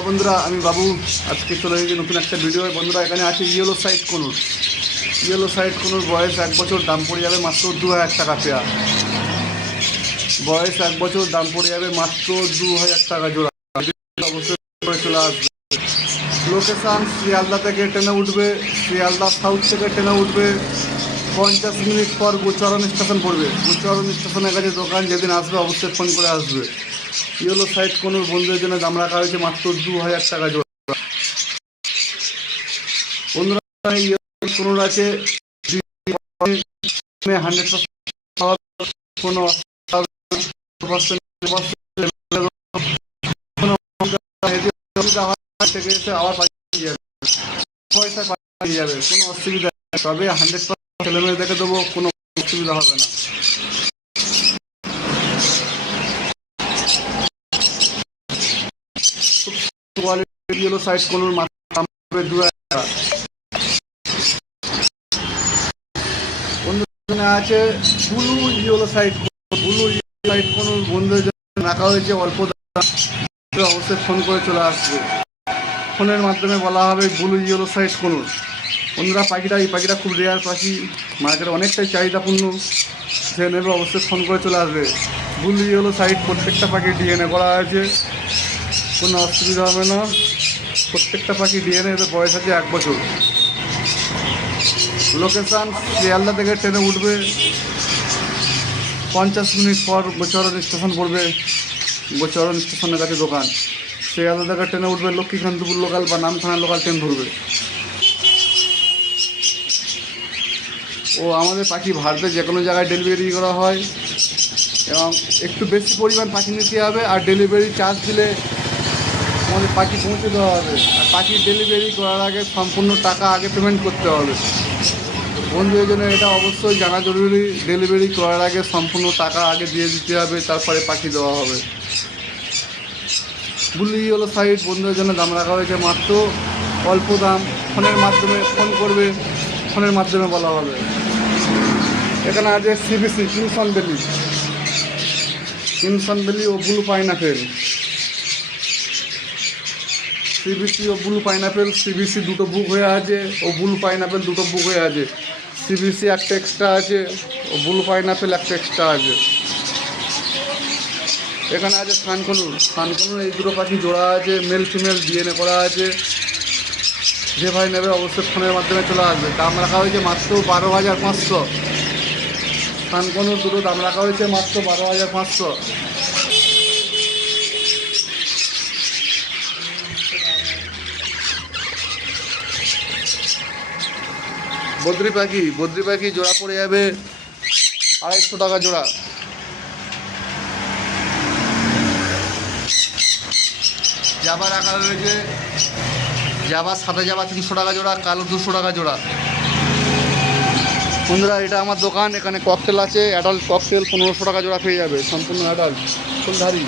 Hello বন্ধুরা, আমি বাবু। আজকে চলে এসেছি নতুন একটা ভিডিও বন্ধুরা, এখানে আছে yellow side conure. Yellow side conure বয়স এক বছর, দাম পড়ে যাবে মাত্র দু হাজার টাকা পেয়া। বয়স এক বছর, দাম পড়ে যাবে মাত্র দু হাজার টাকা জোড়া। অবশ্যই চলে আসবে লোকেশান শিয়ালদা থেকে ট্রেনে উঠবে, শিয়ালদা সাউথ থেকে ট্রেনে উঠবে। পঞ্চাশ মিনিট পর গুচরণ স্টেশন পড়বে। গুচরণ স্টেশনের কাছে দোকান যেদিন আসবে, অবশ্যই ফোন করে আসবে। ইয়েলো সাইড কোনো বন্ধুদের জন্য দাম রাখা হয়েছে মাত্র দু হাজার টাকা জোড়া। বন্ধুরা কোনো আছে পয়সা পাঠিয়ে যাবে কোনো অসুবিধা তবে হান্ড্রেড পার্সেন্ট ছেলে মেয়ে দেখে দেবো কোনো অসুবিধা হবে না। কোয়ালিটি ইয়েলো সাইড কোনোর মাথা দু অন্য আছে blue yellow side blue side কোনো বন্ধুদের জন্য রাখা হয়েছে, অল্প দাম অবশ্যই ফোন করে চলে আসবে। ফোনের মাধ্যমে বলা হবে ব্লু ইয়েলো সাইড কোন বন্ধুরা, পাখিটা, এই পাখিটা খুব রেয়ার পাখি। মার্কেটে অনেকটাই চাহিদাপূর্ণ। সে নেবে, অবশ্যই ফোন করে চলে আসবে। ব্লু ইয়েলো সাইড প্রত্যেকটা পাখি ডিএনএ করা আছে। কোনো অসুবিধা হবে না। প্রত্যেকটা পাখি ডিএনএ এদের বয়স আছে এক বছর। লোকেশান শিয়ালদা থেকে ট্রেনে উঠবে। পঞ্চাশ মিনিট পর গোচরণ স্টেশন পড়বে। গোচরণ স্টেশনের কাছে দোকান। শিয়ালদা থেকে ট্রেনে উঠবে লক্ষ্মীকান্তপুর লোকাল বা নামখানা লোকাল ট্রেন ধরবে। ও আমাদের পাখি ভারতে যে কোনো জায়গায় ডেলিভারি করা হয়। এবং একটু বেশি পরিমাণ পাখি নিতে হবে আর ডেলিভারি চার্জ দিলে আমাদের পাখি পৌঁছে দেওয়া হবে। আর পাখি ডেলিভারি করার আগে সম্পূর্ণ টাকা আগে পেমেন্ট করতে হবে। বন্ধুদের জন্য এটা অবশ্যই জানা জরুরি। ডেলিভারি করার আগে সম্পূর্ণ টাকা আগে দিয়ে দিতে হবে, তারপরে পাখি দেওয়া হবে। বুলি হলো সাইড বন্ধুদের জন্য দাম রাখা হয়েছে মাত্র অল্প দাম। ফোনের মাধ্যমে ফোন করবে, ফোনের মাধ্যমে বলা হবে। এখানে আছে CBC crimson belly crimson belly ও ব্লু পাইনাপেল সিবিসি ও ব্লু পাইনাপেল সিবিসি দুটো বুক হয়ে আছে ও ব্লু পাইনাপেল দুটো বুক হয়ে আছে। সিবিসি একটা এক্সট্রা আছে, ও ব্লু পাইনাপেল একটা এক্সট্রা আছে। এখানে আছে সানকনুর সানকনুর এই দুটো পাখি জোড়া আছে মেল ফিমেল ডিএনএ করা আছে। যে ভাই নেবে অবশ্যই ফোনের মাধ্যমে চলে আসবে। দাম রাখা হয়েছে মাত্র বারো হাজার পাঁচশো। সানকনুর দুটো দাম রাখা হয়েছে মাত্র বারো হাজার পাঁচশো। বদ্রি পাখি বদ্রি পাখি জোড়া পড়ে যাবে আড়াইশো টাকা জোড়া। জাবা রাখা হয়েছে জাবা সাদা জাবা তিনশো টাকা জোড়া, কালো দুশো টাকা জোড়া। বন্ধুরা, এটা আমার দোকান, এখানে ককটেল আছে। অ্যাডাল্ট ককটেল পনেরোশো টাকা জোড়া পেয়ে যাবে। সম্পূর্ণ অ্যাডাল্ট ফুলধারি।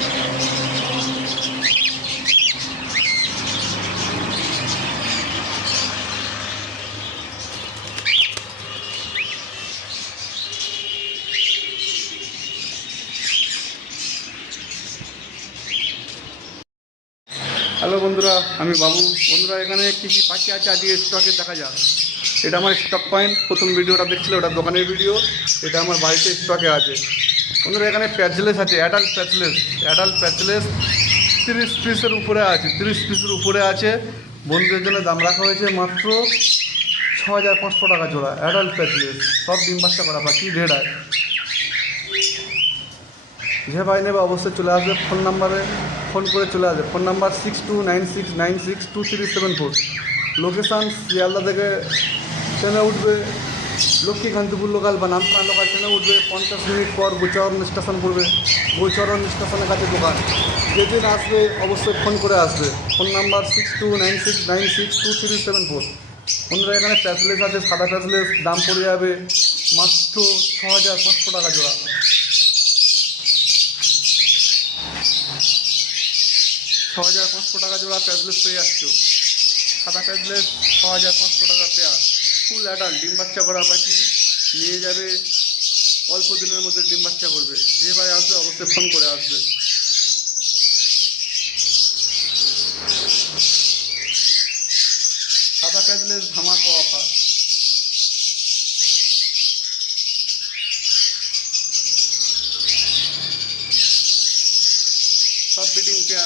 হ্যালো বন্ধুরা, আমি বাবু। বন্ধুরা, এখানে কী কী পাখি আছে? আজকে স্টকে দেখা যাক। এটা আমার স্টক পয়েন্ট প্রথম ভিডিওটা দেখছিল ওটা দোকানের ভিডিও এটা আমার বাড়িতে স্টকে আছে। বন্ধুরা, এখানে প্যাচলেস আছে অ্যাডাল্ট প্যাচলেস অ্যাডাল্ট প্যাচলেস তিরিশ পিসের উপরে আছে, তিরিশ পিসের উপরে আছে। বন্ধুদের জন্য দাম রাখা হয়েছে মাত্র ছ হাজার পাঁচশো টাকা জোড়া অ্যাডাল্ট প্যাচলেস সব ডিম বাচ্চা করা পাখি রেড আয় যে ভাই নেবে অবশ্যই চলে আসবে ফোন নাম্বারে ফোন করে চলে আসবে। Phone number six two nine six nine six two three seven four. Location Sealdah থেকে ট্রেনে উঠবে। লক্ষ্মীকান্তপুর লোকাল বা নামখানা লোকাল ট্রেনে উঠবে। পঞ্চাশ মিনিট পর গোচরণ স্টেশন পড়বে। গোচরণ স্টেশনের কাছে দোকান। যেদিন আসবে অবশ্যই ফোন করে আসবে। Phone number six two nine six nine six two three seven four. বন্ধুরা, এখানে প্যাসলেস আছে, সাদা প্যাসলেস দাম পড়ে যাবে মাত্র ছ হাজার পাঁচশো টাকা জোড়া। ছ হাজার পাঁচশো টাকা জোড়া প্যাডলেস পেয়ে যাচ্ছ সাদা প্যাডলেস ছ হাজার পাঁচশো টাকা পেয়ার। ফুল অ্যাডাল্ট, ডিম বাচ্চা করা পাখি। নিয়ে যাবে, অল্প দিনের মধ্যে ডিম বাচ্চা করবে। যে ভাই আসবে, অবশ্যই ফোন করে আসবে।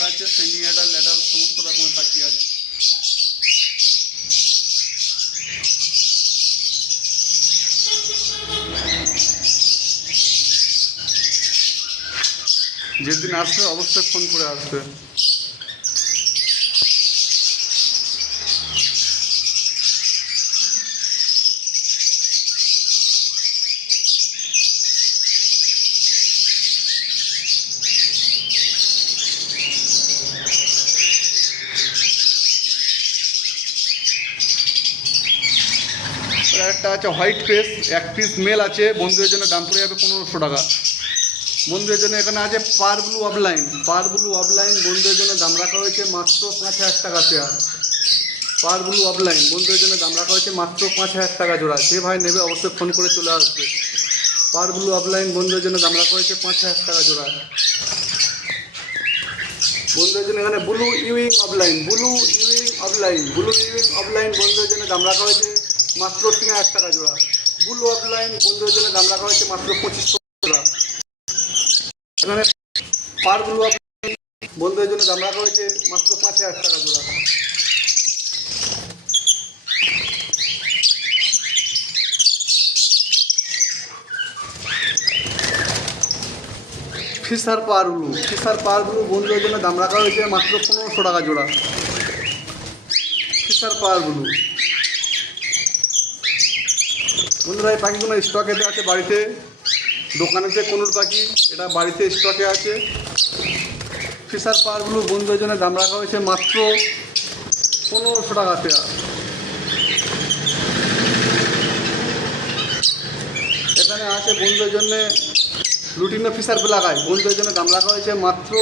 আছে সেমি অ্যাডাল অ্যাডাল সমস্ত রকমের পাখি আছে। যেদিন আসবে অবশ্যই ফোন করে আসবে। একটা আছে হোয়াইট ফেস এক পিস মেল আছে, বন্ধুদের জন্য দাম পড়ে যাবে পনেরোশো টাকা। বন্ধুদের জন্য এখানে আছে par blue opaline par blue opaline বন্ধুদের জন্য দাম রাখা হয়েছে মাত্র পাঁচ হাজার টাকা পেয়ার পার ব্লু অফলাইন বন্ধুদের জন্য দাম রাখা হয়েছে মাত্র পাঁচ হাজার টাকা জোড়া। যে ভাই নেবে অবশ্যই ফোন করে চলে আসবে। পার ব্লু অফলাইন বন্ধুদের জন্য দাম রাখা হয়েছে পাঁচ হাজার টাকা জোড়া। বন্ধুদের জন্য এখানে blue euwing opaline blue euwing opaline blue euwing opaline বন্ধুদের জন্য দাম রাখা হয়েছে মাত্র তিন হাজার টাকা জোড়া। ব্লু অফলাইন বন্ধুদের জন্য দাম রাখা হয়েছে মাত্র পঁচিশশো জোড়া। এখানে পার ব্লু অফলাইন বন্ধুদের জন্য দাম রাখা হয়েছে মাত্র পাঁচ হাজার টাকা জোড়া। Fisher power blue Fisher power blue বন্ধুদের জন্য দাম রাখা হয়েছে মাত্র পনেরোশো টাকা জোড়া। ফিসার পার ব্লু বন্ধুরা, এই পাখিগুলো স্টকেতে আছে বাড়িতে। দোকানেতে কোনোর পাখি, এটা বাড়িতে স্টকে আছে। ফিসার পার ব্লু বন্ধুদের জন্য দাম রাখা হয়েছে মাত্র পনেরোশো টাকা পেয়ার। এখানে আছে বন্ধুদের জন্য লুটিনো ফিসার লাগায় বন্ধুদের জন্য দাম রাখা হয়েছে মাত্র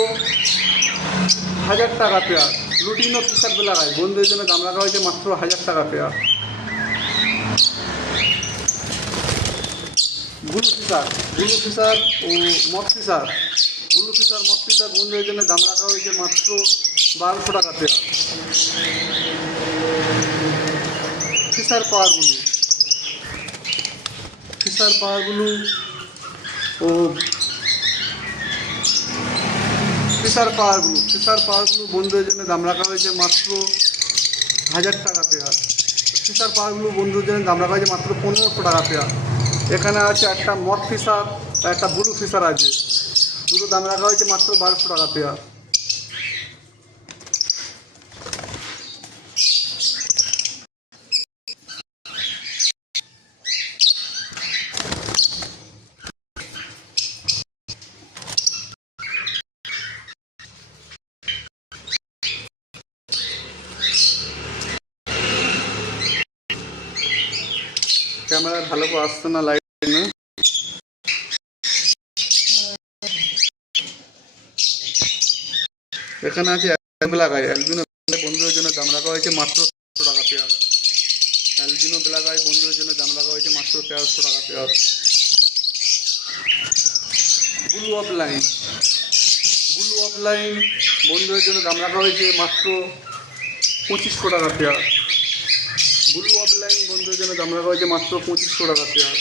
হাজার টাকা পেয়ার। লুটিনো ফিসার লাগায় বন্ধুদের জন্য দাম রাখা হয়েছে মাত্র হাজার টাকা pair. Blue Fisher blue Fisher ও মদ ফিসার ব্লু ফিসার মদ ফিসার বন্ধুদের জন্য দাম রাখা হয়েছে মাত্র বারোশো টাকা pair. Fischer power blue Fischer power blue ও Fischer power blue Fischer power blue বন্ধুদের জন্য দাম রাখা হয়েছে মাত্র হাজার টাকা পেয়ার। ফিসার পাওয়ার ব্লু বন্ধুদের জন্য দাম রাখা হয়েছে মাত্র পনেরোশো টাকা পেয়ার। এখানে আছে একটা মদ ফিসার একটা ব্লু ফিসার আছে। দুটো দাম রাখা হয়েছে মাত্র বারোশো টাকা পেয়ার। ক্যামেরা ভালো করে আসছে না লাইট এখানে আছে ব্লাগাই অ্যালবিনো বন্ধুদের জন্য দাম রাখা হয়েছে মাত্র তেরোশো টাকা পেয়ার অ্যালবিনো ব্লাগাই বন্ধুদের জন্য দাম রাখা হয়েছে মাত্র তেরোশো টাকা pair blue opaline blue opaline বন্ধুদের জন্য দাম রাখা হয়েছে মাত্র পঁচিশশো টাকা পেয়ার মাত্র পঁচিশশো টাকা পেয়ার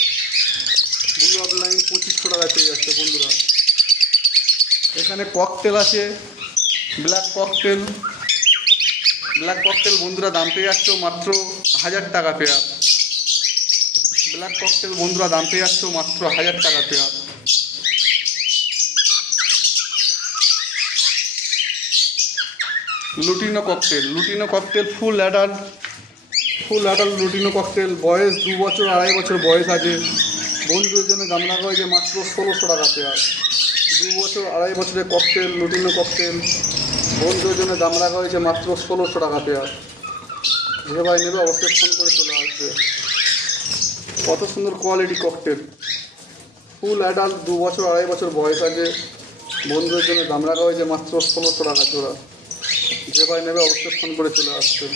ব্লু অফলাইন পঁচিশশো টাকা পেয়ে যাচ্ছে বন্ধুরা। এখানে ককটেল আছে ব্ল্যাক ককটেল ব্ল্যাক ককটেল বন্ধুরা দাম পেয়ে যাচ্ছ মাত্র হাজার টাকা পেয়ার ব্ল্যাক ককটেল বন্ধুরা দাম পেয়ে যাচ্ছ মাত্র হাজার টাকা pair lutino cockatiel lutino cockatiel full adult full adult lutino cockatiel বয়স দু বছর, আড়াই বছর বয়স আছে। বন্ধুদের জন্য রাখা হয়েছে মাত্র ষোলোশো টাকা পেয়ার দু বছর, আড়াই বছরের ককটেল লুটিনো ককটেল বন্ধুদের জন্য দাম রাখা হয়েছে মাত্র ষোলোশো টাকা পেয়ার যে ভাই নেবে অবশ্যই ফোন করে চলে আসবে। কত সুন্দর কোয়ালিটি ককটেল ফুল অ্যাডাল্ট দু বছর, আড়াই বছর বয়স আছে। বন্ধুদের জন্য দাম রাখা হয়েছে মাত্র ষোলোশো টাকা চোরা যে ভাই নেবে অবশ্যই ফোন করে চলে আসবে।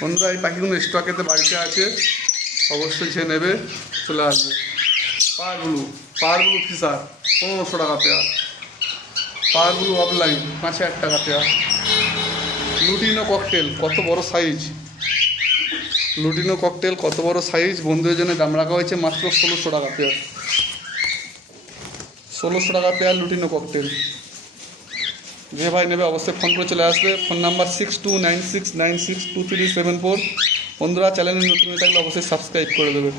বন্ধুরা, এই পাখিগুলো স্টকেতে বাড়িতে আছে। অবশ্যই সে নেবে, চলে আসবে। পার ব্লু ফিসার পনেরোশো টাকা পেয়ার পার ব্লু অফলাইন পাঁচ হাজার টাকা পেয়ার লুটিনো ককটেল কত বড় সাইজ লুটিনো ককটেল কত বড় সাইজ বন্ধুদের জন্য দাম রাখা হয়েছে মাত্র ষোলোশো টাকা পেয়ার ষোলোশো টাকা পেয়ার লুটিনো ককটেল যে ভাই নেবে অবশ্যই ফোন করে চলে আসবে। Phone number six two nine six nine six two three seven four বন্ধুরা চ্যানেলে নতুন থাকলে অবশ্যই সাবস্ক্রাইব করে দেবে।